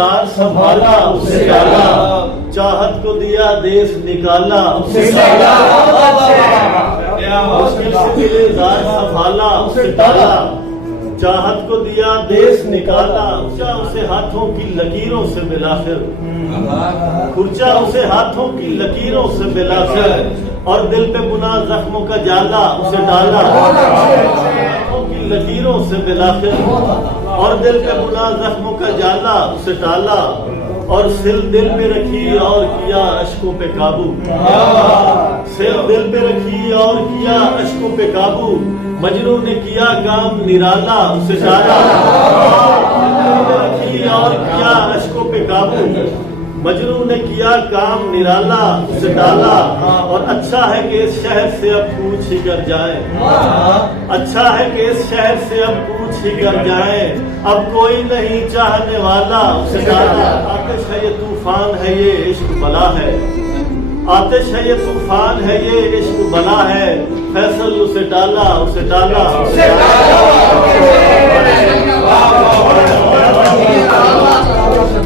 زار سنبھالا اسے ڈالا، چاہت کو دیا دیس نکالا اسے ڈالا، مشکل سے ملے زار سنبھالا اسے ڈالا، چاہت کو دیا دیس نکالا، کھرچا اسے ہاتھوں کی لکیروں سے ملا کر، کھرچا اسے ہاتھوں کی لکیروں سے ملا کر، اور دل پہ بنا زخموں کا جالا اسے ڈالا، ہاتھوں کی لکیروں سے ملا کر، اور دل پہ بنا زخموں کا جالا اسے ڈالا، اور سل دل پہ رکھی اور کیا اشکوں پہ قابو، سل دل پہ رکھی اور کیا اشکوں پہ قابو، مجنوں نے کیا کام نرالا اسے ڈالا، دل پہ رکھی اور کیا اشکوں پہ قابو، مجنوں نے کیا کام نرالا اسے ڈالا، اور اچھا ہے کہ اس شہر سے اب کوچ ہی کر جائیں، اچھا ہے کہ اس شہر سے اب کوچ ہی کر جائیں، اب کوئی نہیں چاہنے والا اسے ڈالا، آتش ہے یہ طوفان ہے یہ عشق بلا ہے، آتش ہے یہ طوفان ہے یہ عشق بلا ہے، فیصل اسے ڈالا اسے ڈالا اسے ڈالا